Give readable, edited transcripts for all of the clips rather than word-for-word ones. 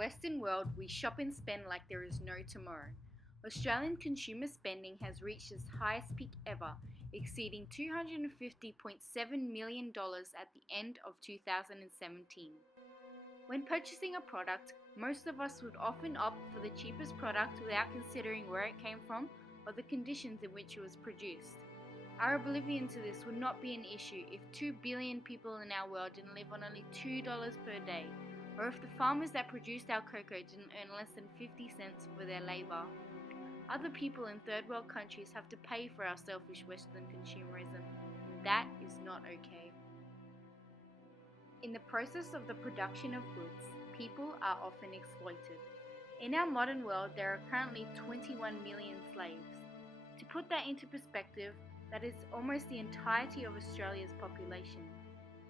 Western world, we shop and spend like there is no tomorrow. Australian consumer spending has reached its highest peak ever, exceeding $250.7 million at the end of 2017. When purchasing a product, most of us would often opt for the cheapest product without considering where it came from or the conditions in which it was produced. Our oblivion to this would not be an issue if 2 billion people in our world didn't live on only $2 per day, or if the farmers that produced our cocoa didn't earn less than 50 cents for their labour. Other people in third world countries have to pay for our selfish Western consumerism, and that is not okay. In the process of the production of goods, people are often exploited. In our modern world, there are currently 21 million slaves. To put that into perspective, that is almost the entirety of Australia's population.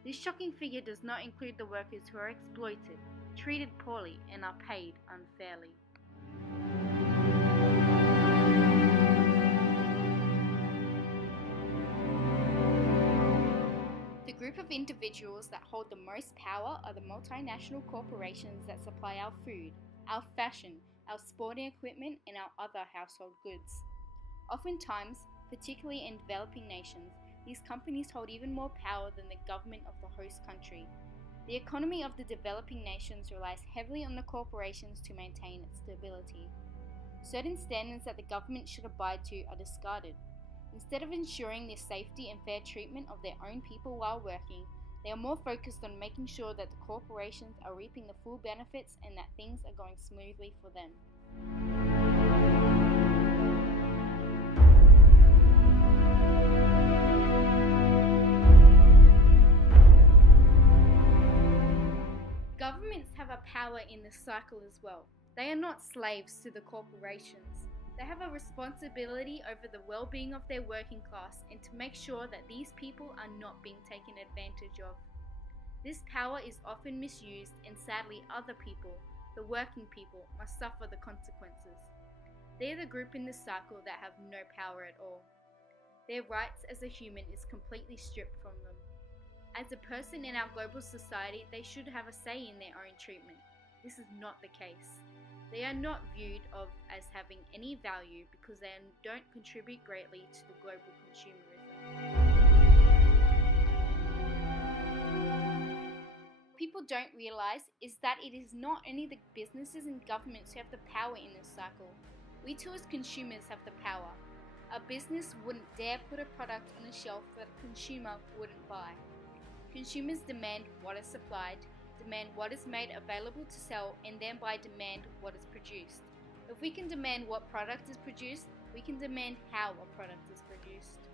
This shocking figure does not include the workers who are exploited, treated poorly, and are paid unfairly. The group of individuals that hold the most power are the multinational corporations that supply our food, our fashion, our sporting equipment, and our other household goods. Oftentimes, particularly in developing nations, these companies hold even more power than the government of the host country. The economy of the developing nations relies heavily on the corporations to maintain its stability. Certain standards that the government should abide to are discarded. Instead of ensuring the safety and fair treatment of their own people while working, they are more focused on making sure that the corporations are reaping the full benefits and that things are going smoothly for them. Governments have a power in this cycle as well. They are not slaves to the corporations. They have a responsibility over the well-being of their working class and to make sure that these people are not being taken advantage of. This power is often misused, and sadly other people, the working people, must suffer the consequences. They are the group in this cycle that have no power at all. Their rights as a human is completely stripped from them. As a person in our global society, they should have a say in their own treatment. This is not the case. They are not viewed of as having any value because they don't contribute greatly to the global consumerism. People don't realize is that it is not only the businesses and governments who have the power in this cycle. We too as consumers have the power. A business wouldn't dare put a product on a shelf that a consumer wouldn't buy. Consumers demand what is supplied, demand what is made available to sell, and thereby demand what is produced. If we can demand what product is produced, we can demand how a product is produced.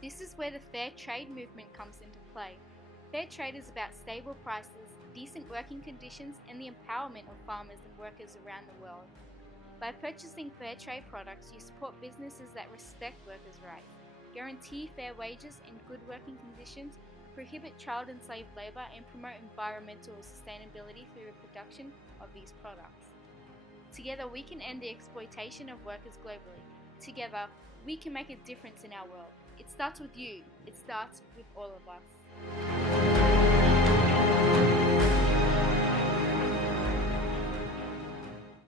This is where the fair trade movement comes into play. Fair trade is about stable prices, decent working conditions, and the empowerment of farmers and workers around the world. By purchasing fair trade products, you support businesses that respect workers' rights, guarantee fair wages and good working conditions, prohibit child and slave labour, and promote environmental sustainability through the production of these products. Together we can end the exploitation of workers globally. Together we can make a difference in our world. It starts with you. It starts with all of us.